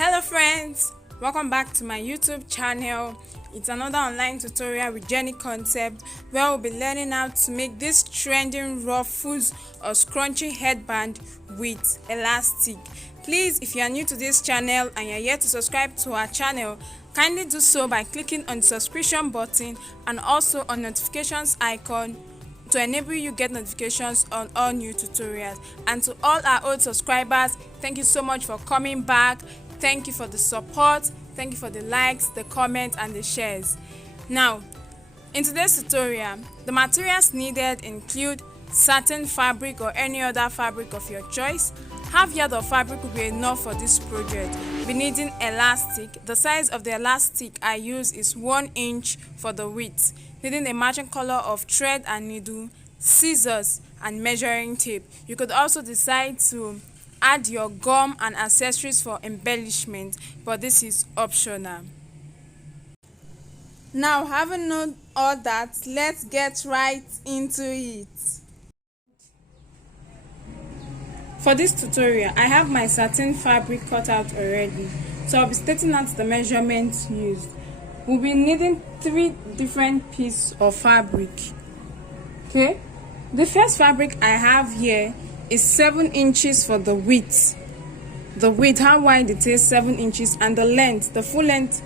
Hello friends, welcome back to my YouTube channel. It's another online tutorial with Jenie concept where we'll be learning how to make this trending Ruffles or Scrunchie headband with elastic. Please, if you are new to this channel and you're yet to subscribe to our channel, kindly do so by clicking on the subscription button and also on notifications icon to enable you get notifications on all new tutorials. And to all our old subscribers, thank you so much for coming back. Thank you for the support, thank you for the likes, the comments and the shares. Now, in today's tutorial, the materials needed include satin fabric or any other fabric of your choice. Half yard of fabric will be enough for this project. We'll be needing elastic. The size of the elastic I use is 1 inch for the width. Needing a matching color of thread and needle, scissors and measuring tape. You could also decide to add your gum and accessories for embellishment, but this is optional. Now, having known all that, let's get right into it. For this tutorial, I have my satin fabric cut out already, so I'll be stating out the measurements used. We'll be needing 3 different pieces of fabric. Okay, the first fabric I have here is 7 inches for the width. The width, how wide it is, 7 inches, and the length, the full length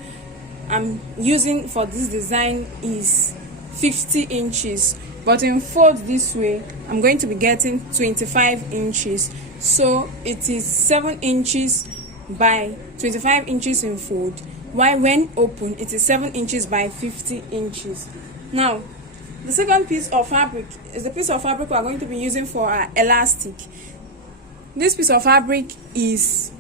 I'm using for this design is 50 inches. But in fold this way, I'm going to be getting 25 inches. So it is 7 inches by 25 inches in fold, while when open, it is 7 inches by 50 inches. Now, the second piece of fabric is the piece of fabric we are going to be using for our elastic. This piece of fabric is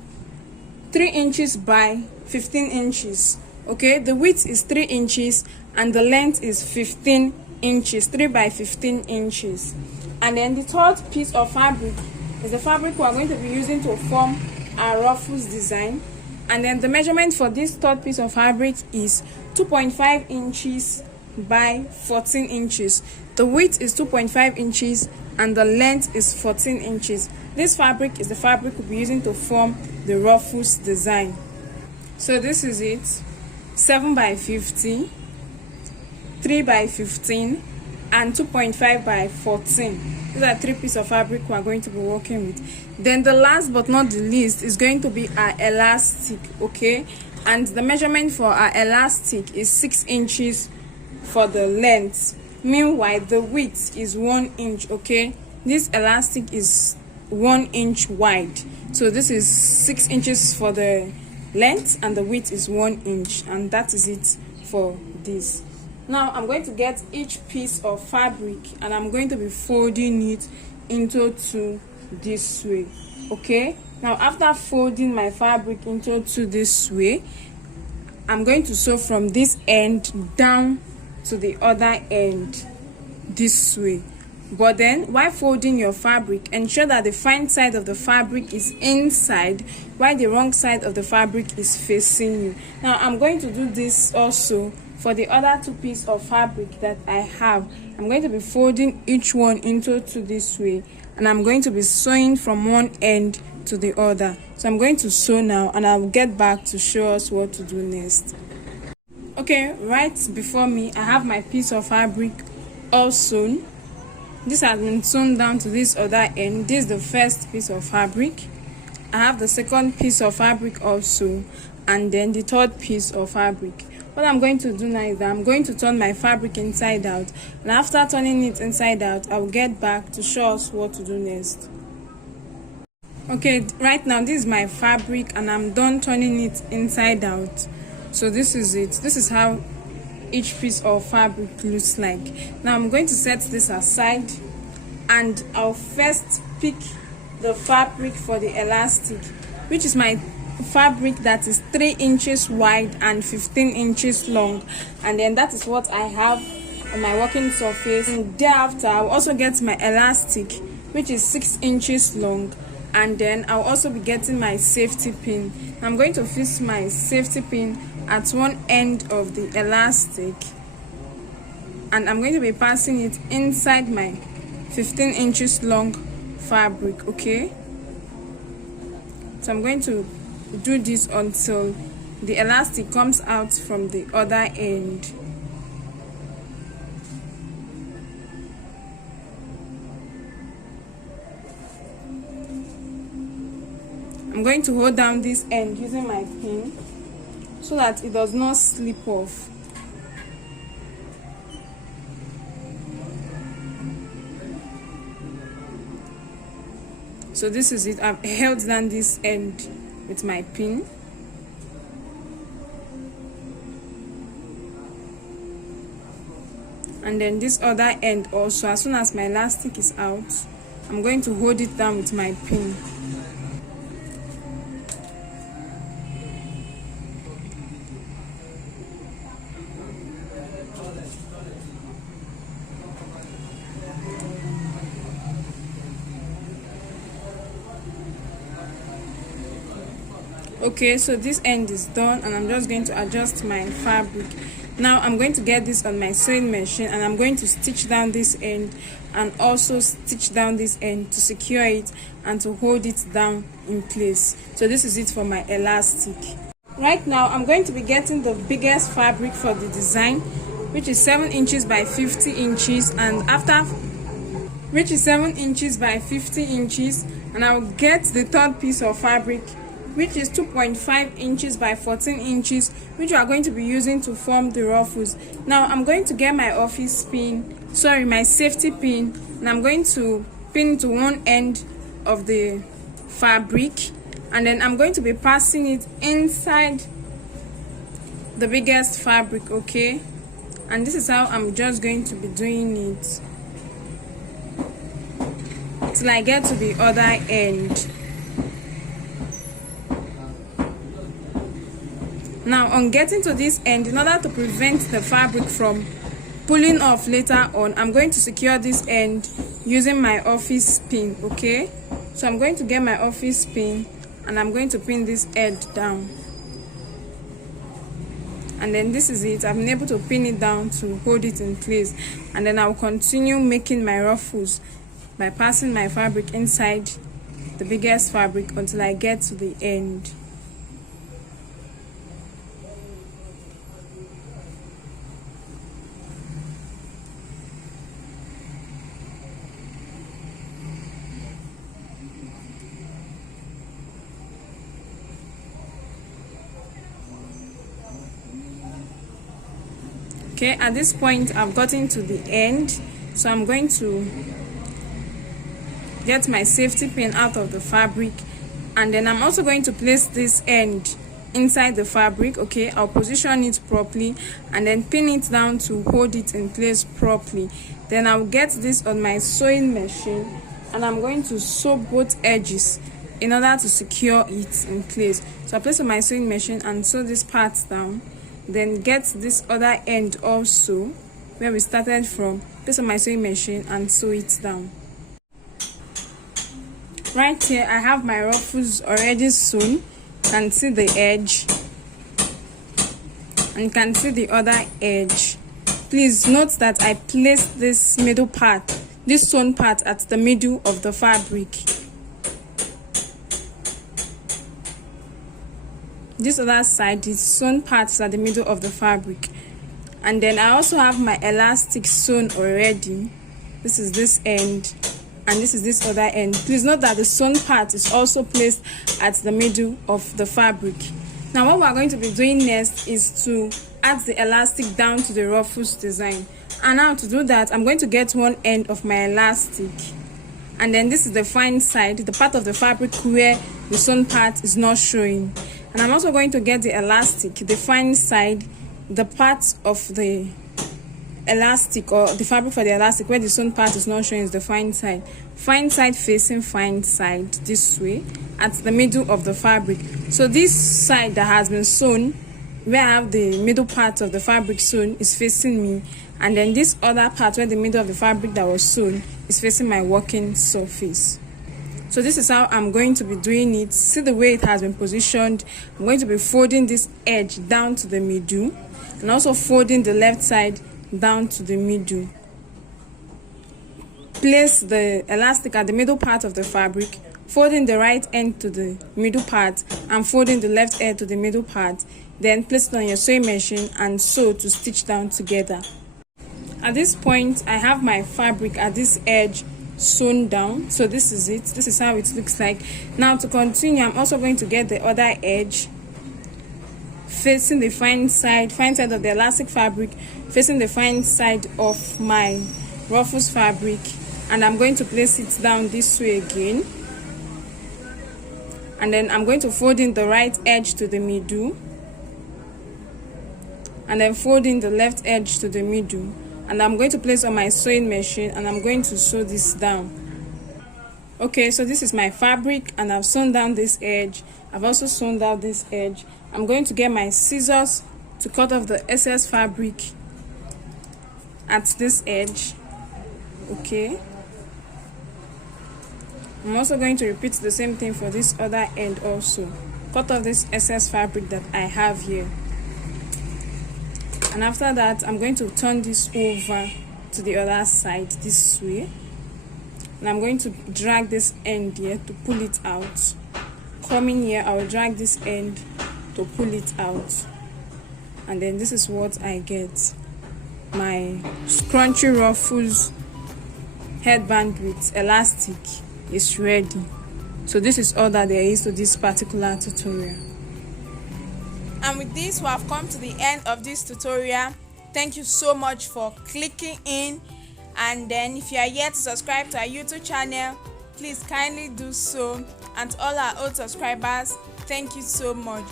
3 inches by 15 inches. Okay, the width is 3 inches and the length is 15 inches, 3 by 15 inches. And then the third piece of fabric is the fabric we are going to be using to form our Ruffles design. And then the measurement for this third piece of fabric is 2.5 inches by 14 inches. The width is 2.5 inches and the length is 14 inches. This fabric is the fabric we'll be using to form the Ruffles design. So this is it: 7 by 50, 3 by 15 and 2.5 by 14. These are 3 pieces of fabric we are going to be working with. Then the last but not the least is going to be our elastic. Okay, and the measurement for our elastic is 6 inches for the length. Meanwhile, the width is 1 inch. Okay, this elastic is 1 inch wide, so this is 6 inches for the length and the width is 1 inch, and that is it for this. Now I'm going to get each piece of fabric and I'm going to be folding it into 2 this way. Okay, now after folding my fabric into 2 this way, I'm going to sew from this end down to the other end this way. But then while folding your fabric, ensure that the fine side of the fabric is inside while the wrong side of the fabric is facing you. Now I'm going to do this also for the other 2 pieces of fabric that I have. I'm going to be folding each one into 2 this way, and I'm going to be sewing from one end to the other. So I'm going to sew now and I'll get back to show us what to do next. Okay, right before me I have my piece of fabric all sewn. This has been sewn down to this other end. This is the first piece of fabric. I have the second piece of fabric also, and then the third piece of fabric. What I'm going to do now is that I'm going to turn my fabric inside out, and after turning it inside out, I will get back to show us what to do next. Okay, right now this is my fabric and I'm done turning it inside out. So this is it. This is how each piece of fabric looks like. Now I'm going to set this aside and I'll first pick the fabric for the elastic, which is my fabric that is 3 inches wide and 15 inches long, and then that is what I have on my working surface. And thereafter I'll also get my elastic, which is 6 inches long, and then I'll also be getting my safety pin. I'm going to fix my safety pin at one end of the elastic, and I'm going to be passing it inside my 15 inches long fabric. Okay, so I'm going to do this until the elastic comes out from the other end. I'm going to hold down this end using my pin so that it does not slip off. So this is it. I've held down this end with my pin. And then this other end also, as soon as my elastic is out, I'm going to hold it down with my pin. Okay, so this end is done, and I'm just going to adjust my fabric. Now I'm going to get this on my sewing machine, and I'm going to stitch down this end and also stitch down this end to secure it and to hold it down in place. So this is it for my elastic. Right now I'm going to be getting the biggest fabric for the design, which is 7 inches by 50 inches, and after which is 7 inches by 50 inches, and I will get the third piece of fabric, which is 2.5 inches by 14 inches, which we are going to be using to form the ruffles. Now I'm going to get my office pin, my safety pin, and I'm going to pin to one end of the fabric, and then I'm going to be passing it inside the biggest fabric. Okay, and this is how I'm just going to be doing it till I get to the other end. Now on getting to this end, in order to prevent the fabric from pulling off later on, I'm going to secure this end using my office pin. Okay, so I'm going to get my office pin and I'm going to pin this end down, and then this is it. I've been able to pin it down to hold it in place, and then I'll continue making my ruffles by passing my fabric inside the biggest fabric until I get to the end. Okay, at this point I've gotten to the end, so I'm going to get my safety pin out of the fabric, and then I'm also going to place this end inside the fabric. Okay, I'll position it properly and then pin it down to hold it in place properly. Then I'll get this on my sewing machine and I'm going to sew both edges in order to secure it in place. So I place on my sewing machine and sew this part down, then get this other end also where we started from, place on my sewing machine and sew it down. Right here I have my ruffles already sewn. You can see the edge and you can see the other edge. Please note that I placed this middle part, this sewn part, at the middle of the fabric. This other side, is sewn parts at the middle of the fabric. And then I also have my elastic sewn already. This is this end and this is this other end. Please note that the sewn part is also placed at the middle of the fabric. Now what we are going to be doing next is to add the elastic down to the ruffles design. And now to do that, I'm going to get one end of my elastic, and then this is the fine side, the part of the fabric where the sewn part is not showing. And I'm also going to get the elastic, the fine side, the part of the elastic or the fabric for the elastic where the sewn part is not showing is the fine side. Fine side facing fine side this way at the middle of the fabric. So this side that has been sewn, where I have the middle part of the fabric sewn, is facing me, and then this other part where the middle of the fabric that was sewn is facing my working surface. So this is how I'm going to be doing it. See the way it has been positioned. I'm going to be folding this edge down to the middle and also folding the left side down to the middle. Place the elastic at the middle part of the fabric, folding the right end to the middle part and folding the left end to the middle part. Then place it on your sewing machine and sew to stitch down together. At this point, I have my fabric at this edge sewn down. So this is it. This is how it looks like. Now to continue, I'm also going to get the other edge facing the fine side of the elastic fabric, facing the fine side of my Ruffles fabric, and I'm going to place it down this way again. And then I'm going to fold in the right edge to the middle, and then fold in the left edge to the middle, and I'm going to place on my sewing machine and I'm going to sew this down. Okay, so this is my fabric and I've sewn down this edge. I've also sewn down this edge. I'm going to get my scissors to cut off the excess fabric at this edge. Okay, I'm also going to repeat the same thing for this other end also. Cut off this excess fabric that I have here, and after that I'm going to turn this over to the other side this way, and I'm going to drag this end here to pull it out. Coming here, I will drag this end to pull it out, and then this is what I get. My Scrunchie Ruffles headband with elastic is ready. So this is all that there is to this particular tutorial. And with this, we have come to the end of this tutorial. Thank you so much for clicking in, and then if you are yet to subscribe to our YouTube channel, please kindly do so. And to all our old subscribers, thank you so much.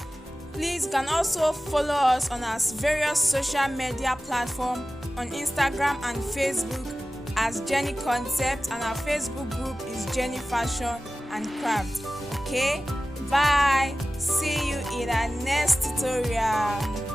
Please, you can also follow us on our various social media platforms on Instagram and Facebook as Jenie Concept, and our Facebook group is Jenie Fashion and Craft. Okay, bye. See you in our next tutorial.